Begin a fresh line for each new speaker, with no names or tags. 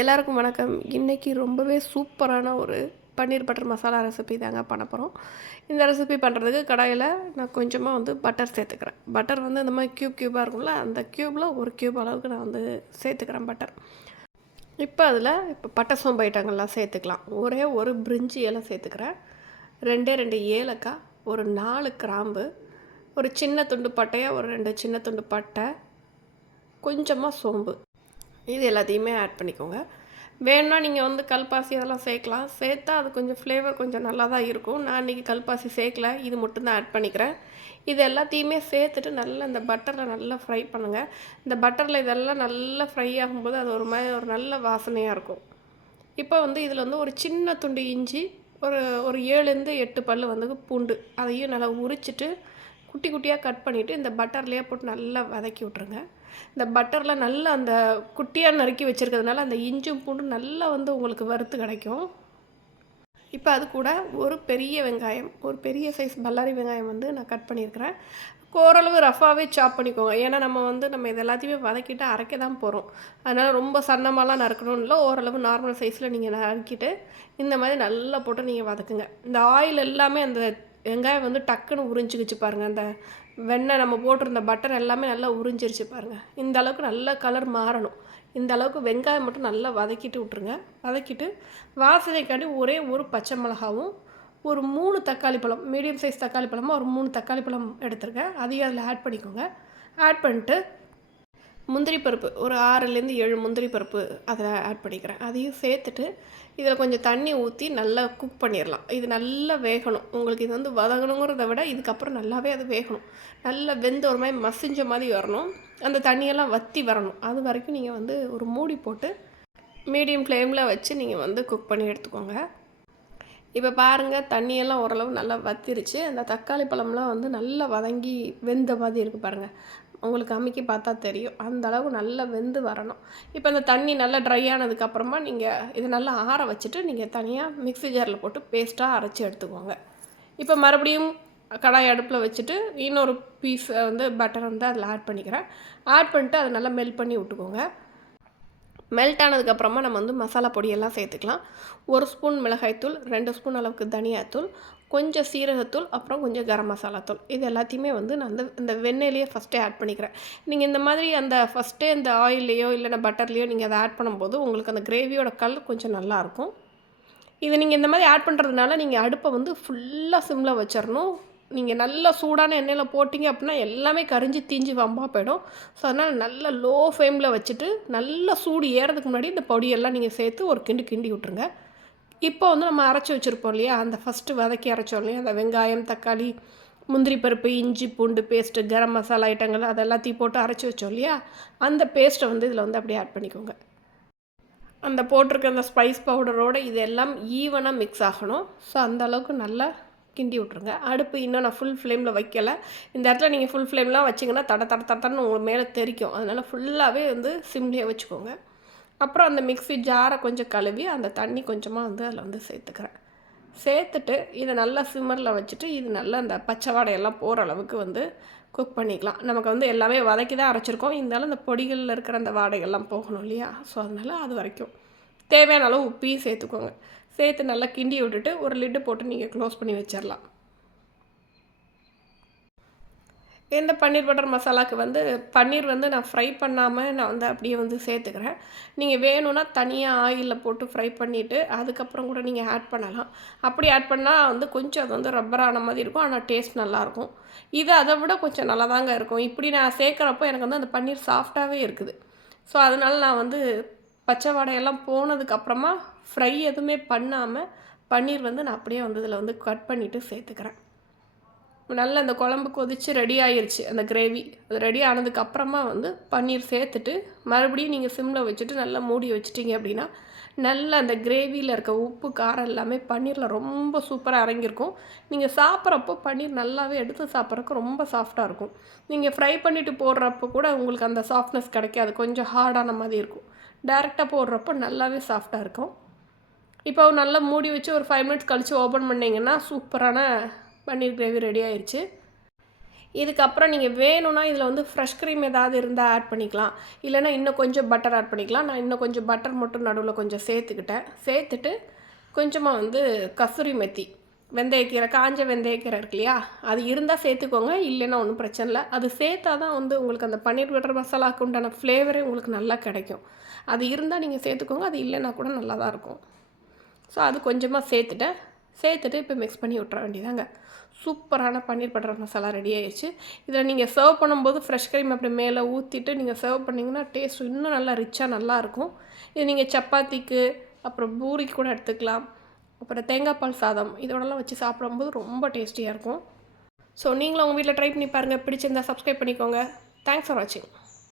எல்லாருக்கும் வணக்கம். இன்றைக்கி ரொம்பவே சூப்பரான ஒரு பன்னீர் பட்டர் மசாலா ரெசிபி தாங்க பண்ண போகிறோம் இந்த ரெசிபி பண்ணுறதுக்கு கடாயில் நான் கொஞ்சமாக வந்து பட்டர் சேர்த்துக்கிறேன். பட்டர் வந்து இந்த மாதிரி க்யூப் க்யூபாக இருக்கும்ல அந்த க்யூப்பில் ஒரு க்யூப் அளவுக்கு நான் வந்து சேர்த்துக்கிறேன் பட்டர் இப்போ அதில் இப்போ பட்டை சோம்பு ஐட்டங்கள்லாம் சேர்த்துக்கலாம். ஒரே ஒரு பிரிஞ்சி இலை சேர்த்துக்கிறேன். ரெண்டே ரெண்டு ஏலக்காய் ஒரு நாலு கிராம்பு ஒரு சின்ன துண்டு பட்டையாக ஒரு ரெண்டு சின்ன துண்டு பட்டை கொஞ்சமாக சோம்பு. இது எல்லாத்தையுமே ஆட் பண்ணிக்கோங்க. வேணும்னா நீங்கள் வந்து கல்பாசி அதெல்லாம் சேர்க்கலாம். சேர்த்தா அது கொஞ்சம் ஃப்ளேவர் கொஞ்சம் நல்லா தான் இருக்கும். நான் இன்றைக்கி கல்பாசி சேர்க்கல. இது மட்டும்தான் ஆட் பண்ணிக்கிறேன். இது எல்லாத்தையுமே சேர்த்துட்டு நல்லா இந்த பட்டரில் நல்லா ஃப்ரை பண்ணுங்கள் இந்த பட்டரில் இதெல்லாம் நல்லா ஃப்ரை ஆகும்போது அது ஒரு மாதிரி ஒரு நல்ல வாசனையாக இருக்கும். இப்போ வந்து இதில் வந்து ஒரு சின்ன துண்டு இஞ்சி ஒரு ஒரு ஏழுலேருந்து எட்டு பல் வந்து பூண்டு அதையும் நல்லா உரிச்சிட்டு குட்டி குட்டியாக கட் பண்ணிவிட்டு இந்த பட்டர்லேயே போட்டு நல்லா வதக்கி விட்ருங்க இந்த பட்டரில் நல்லா அந்த குட்டியாக நறுக்கி வச்சுருக்கிறதுனால அந்த இஞ்சும் பூண்டும் நல்லா வந்து உங்களுக்கு வறுத்து கிடைக்கும். இப்போ அது கூட ஒரு பெரிய வெங்காயம் ஒரு பெரிய சைஸ் பல்லாரி வெங்காயம் வந்து நான் கட் பண்ணியிருக்கிறேன். ஓரளவு ரஃபாகவே சாப் பண்ணிக்கோங்க. ஏன்னா நம்ம வந்து நம்ம இது எல்லாத்தையுமே வதக்கிட்டு அரைக்க தான் போகிறோம் அதனால் ரொம்ப சன்னமாலாம் நறுக்கணும்னு இல்லை ஓரளவு நார்மல் சைஸில் நீங்கள் நறுக்கிட்டு இந்த மாதிரி நல்லா போட்டு நீங்கள் வதக்குங்க. இந்த ஆயில் எல்லாமே அந்த வெங்காயம் வந்து டக்குன்னு உறிஞ்சிக்கிச்சு பாருங்கள் அந்த வெண்ணெய் நம்ம போட்டிருந்த பட்டர் எல்லாமே நல்லா உறிஞ்சிருச்சு பாருங்கள் இந்த அளவுக்கு நல்லா கலர் மாறணும். இந்த அளவுக்கு வெங்காயம் மட்டும் நல்லா வதக்கிட்டு விட்ருங்க வதக்கிட்டு வாசனைக்காண்டி ஒரே ஒரு பச்சை மிளகாவும் ஒரு மூணு தக்காளி பழம் மீடியம் சைஸ் தக்காளி பழமாக ஒரு மூணு தக்காளி பழம் எடுத்துருக்கேன். அதையும் அதில் ஆட் பண்ணிக்கோங்க. ஆட் பண்ணிட்டு முந்திரி பருப்பு ஒரு ஆறுலேருந்து ஏழு முந்திரி பருப்பு அதில் ஆட் பண்ணிக்கிறேன். அதையும் சேர்த்துட்டு இதில் கொஞ்சம் தண்ணி ஊற்றி நல்லா குக் பண்ணிடலாம். இது நல்லா வேகணும். உங்களுக்கு இது வந்து வதங்கணுங்கிறத விட இதுக்கப்புறம் நல்லாவே அது வேகணும். நல்லா வெந்து ஒரு மாதிரி மசிஞ்ச மாதிரி வரணும். அந்த தண்ணியெல்லாம் வற்றி வரணும். அது வரைக்கும் நீங்கள் வந்து ஒரு மூடி போட்டு மீடியம் ஃப்ளேமில் வச்சு நீங்கள் வந்து குக் பண்ணி எடுத்துக்கோங்க. இப்போ பாருங்கள் தண்ணியெல்லாம் ஓரளவு நல்லா வத்திருச்சு. அந்த தக்காளி பழம்லாம் வந்து நல்லா வதங்கி வெந்த மாதிரி இருக்குது பாருங்கள் உங்களுக்கு அமைக்கி பார்த்தா தெரியும். அந்த அளவு நல்லா வெந்து வரணும். இப்போ அந்த தண்ணி நல்லா ட்ரை ஆனதுக்கப்புறமா நீங்கள் இது நல்லா ஆற வச்சுட்டு நீங்கள் தனியாக மிக்ஸி ஜாரில் போட்டு பேஸ்ட்டாக அரைச்சி எடுத்துக்கோங்க. இப்போ மறுபடியும் கடாய் அடுப்பில் வச்சுட்டு இன்னொரு பீஸ் வந்து பட்டர் வந்து அதில் ஆட் பண்ணிக்கிறேன். ஆட் பண்ணிட்டு அதை நல்லா மெல்ட் பண்ணி விட்டுக்கோங்க. மெல்ட் ஆனதுக்கப்புறமா நம்ம வந்து மசாலா பொடியெல்லாம் சேர்த்துக்கலாம். ஒரு ஸ்பூன் மிளகாய்த்தூள் ரெண்டு ஸ்பூன் அளவுக்கு தனியாத்தூள் கொஞ்சம் சீரகத்தூள் அப்புறம் கொஞ்சம் கரம் மசாலா தூள். இது எல்லாத்தையுமே வந்து நான் அந்த இந்த வெண்ணெயிலேயே ஃபஸ்ட்டே ஆட் பண்ணிக்கிறேன். நீங்கள் இந்த மாதிரி அந்த ஃபஸ்ட்டே இந்த ஆயில்லையோ இல்லைனா பட்டர்லேயோ நீங்கள் அதை ஆட் பண்ணும்போது உங்களுக்கு அந்த கிரேவியோட கலர் கொஞ்சம் நல்லாயிருக்கும் இது நீங்கள் இந்த மாதிரி ஆட் பண்ணுறதுனால நீங்கள் அடுப்பை வந்து ஃபுல்லாக சிம்மில் வச்சிடணும் நீங்கள் நல்லா சூடான எண்ணெயில் போட்டிங்க அப்படின்னா எல்லாமே கரிஞ்சு தீஞ்சு வம்பாக போயிடும். ஸோ அதனால் நல்ல லோ ஃப்ளேமில் வச்சுட்டு நல்ல சூடு ஏறதுக்கு முன்னாடி இந்த பொடியெல்லாம் நீங்கள் சேர்த்து ஒரு கிண்டு கிண்டி விட்ருங்க இப்போ வந்து நம்ம அரைச்சி வச்சுருப்போம் இல்லையா? அந்த ஃபஸ்ட்டு வதக்கி அரைச்சோம் இல்லையா? அந்த வெங்காயம் தக்காளி முந்திரி பருப்பு இஞ்சி பூண்டு பேஸ்ட்டு கரம் மசாலா ஐட்டங்கள் அது எல்லாத்தையும் போட்டு அரைச்சி வச்சோம் இல்லையா? அந்த பேஸ்ட்டை வந்து இதில் வந்து அப்படியே ஆட் பண்ணிக்கோங்க. அந்த போட்டிருக்க அந்த ஸ்பைஸ் பவுடரோடு இது எல்லாம் ஈவனாக மிக்ஸ் ஆகணும். ஸோ அந்த அளவுக்கு நல்லா கிண்டி விட்ருங்க அடுப்பு இன்னும் நான் ஃபுல் ஃப்ளேமில் வைக்கலை. இந்த இடத்துல நீங்கள் ஃபுல் ஃப்ளேம்லாம் வச்சிங்கன்னா தட தட தடன்னு உங்களுக்கு மேலே தெரிக்கும். அதனால் ஃபுல்லாகவே வந்து சிம்லேயே வச்சுக்கோங்க. அப்புறம் அந்த மிக்ஸி ஜாரை கொஞ்சம் கழுவி அந்த தண்ணி கொஞ்சமாக வந்து அதில் வந்து சேர்த்துக்கிறேன். சேர்த்துட்டு இதை நல்லா சிம்மரில் வச்சுட்டு இது நல்லா அந்த பச்சை வாடையெல்லாம் போகிற அளவுக்கு வந்து குக் பண்ணிக்கலாம். நமக்கு வந்து எல்லாமே வதக்கி தான் அரைச்சிருக்கோம். இருந்தாலும் அந்த பொடிகளில் இருக்கிற அந்த வாடைகள்லாம் போகணும் இல்லையா? ஸோ அதனால் அது வரைக்கும். தேவையான அளவு உப்பையும் சேர்த்துக்கோங்க. சேர்த்து நல்லா கிண்டி விட்டுட்டு ஒரு லிட்டு போட்டு நீங்கள் க்ளோஸ் பண்ணி வச்சிடலாம் இந்த பன்னீர் பட்டர் மசாலாவுக்கு வந்து பன்னீர் வந்து நான் ஃப்ரை பண்ணாமல் நான் வந்து அப்படியே வந்து சேர்த்துக்கிறேன். நீங்கள் வேணும்னா தனியாக ஆயிலில் போட்டு ஃப்ரை பண்ணிவிட்டு அதுக்கப்புறம் கூட நீங்கள் ஆட் பண்ணலாம். அப்படி ஆட் பண்ணால் வந்து கொஞ்சம் அது வந்து ரப்பரான மாதிரி இருக்கும். ஆனால் டேஸ்ட் நல்லாயிருக்கும் இது அதை விட கொஞ்சம் நல்லா தாங்க இருக்கும். இப்படி நான் சேர்க்குறப்போ எனக்கு வந்து அந்த பன்னீர் சாஃப்டாகவே இருக்குது. ஸோ அதனால் நான் வந்து பச்சை வாடையெல்லாம் போனதுக்கப்புறமா ஃப்ரை எதுவுமே பண்ணாமல் பன்னீர் வந்து நான் அப்படியே வந்து இதில் வந்து கட் பண்ணிவிட்டு சேர்த்துக்கிறேன். நல்ல அந்த குழம்பு கொதித்து ரெடி ஆயிடுச்சு அந்த கிரேவி அது ரெடி ஆனதுக்கப்புறமா வந்து பன்னீர் சேர்த்துட்டு மறுபடியும் நீங்கள் சிம்மில் வச்சுட்டு நல்லா மூடி வச்சிட்டிங்க அப்படின்னா நல்ல அந்த கிரேவியில் இருக்க உப்பு காரம் எல்லாமே பன்னீரில் ரொம்ப சூப்பராக இறங்கியிருக்கும். நீங்கள் சாப்பிட்றப்போ பன்னீர் நல்லாவே எடுத்து சாப்பிட்றக்கு ரொம்ப சாஃப்டாக இருக்கும். நீங்கள் ஃப்ரை பண்ணிவிட்டு போடுறப்போ கூட உங்களுக்கு அந்த சாஃப்ட்னஸ் கிடைக்காது கொஞ்சம் ஹார்டான மாதிரி இருக்கும். டேரெக்டாக போடுறப்போ நல்லாவே சாஃப்டாக இருக்கும். இப்போ நல்லா மூடி வச்சு ஒரு ஃபைவ் மினிட்ஸ் கழித்து ஓப்பன் பண்ணிங்கன்னா சூப்பரான பன்னீர் கிரேவி ரெடி ஆயிடுச்சு இதுக்கப்புறம் நீங்கள் வேணும்னா இதில் வந்து ஃப்ரெஷ் க்ரீம் ஏதாவது இருந்தால் ஆட் பண்ணிக்கலாம். இல்லைன்னா இன்னும் கொஞ்சம் பட்டர் ஆட் பண்ணிக்கலாம். நான் இன்னும் கொஞ்சம் பட்டர் மட்டும் நடுவில் கொஞ்சம் சேர்த்துக்கிட்டேன். சேர்த்துட்டு கொஞ்சமாக வந்து கசூரி மெத்தி. வெந்தயக்கீரை காஞ்ச வெந்தயக்கீரை இருக்கு இல்லையா? அது இருந்தால் சேர்த்துக்கோங்க. இல்லைன்னா ஒன்றும் பிரச்சனை இல்லை. அது சேர்த்தா தான் வந்து உங்களுக்கு அந்த பன்னீர் பட்டர் மசாலாவுக்கு உண்டான ஃப்ளேவரே உங்களுக்கு நல்லா கிடைக்கும். அது இருந்தால் நீங்கள் சேர்த்துக்கோங்க. அது இல்லைன்னா கூட நல்லா தான் இருக்கும். ஸோ அது கொஞ்சமாக சேர்த்துட்டேன். சேர்த்துட்டு இப்போ மிக்ஸ் பண்ணி விட்ற வேண்டியதாங்க. சூப்பரான பன்னீர் பட்டர் மசாலா ரெடி ஆயிடுச்சு இதில் நீங்கள் சர்வ் பண்ணும்போது ஃப்ரெஷ் க்ரீம் அப்படி மேலே ஊற்றிட்டு நீங்கள் சர்வ் பண்ணிங்கன்னா டேஸ்ட் இன்னும் நல்லா ரிச்சாக நல்லாயிருக்கும் இது நீங்கள் சப்பாத்திக்கு அப்புறம் பூரிக்கு கூட எடுத்துக்கலாம். அப்புறம் தேங்காய் பால் சாதம் இதோடலாம் வச்சு சாப்பிடும்போது ரொம்ப டேஸ்டியாக இருக்கும். ஸோ நீங்களும் உங்கள் வீட்டில் ட்ரை பண்ணி பாருங்கள் பிடிச்சிருந்தா சப்ஸ்கிரைப் பண்ணிக்கோங்க. தேங்க்ஸ் ஃபார் வாட்சிங்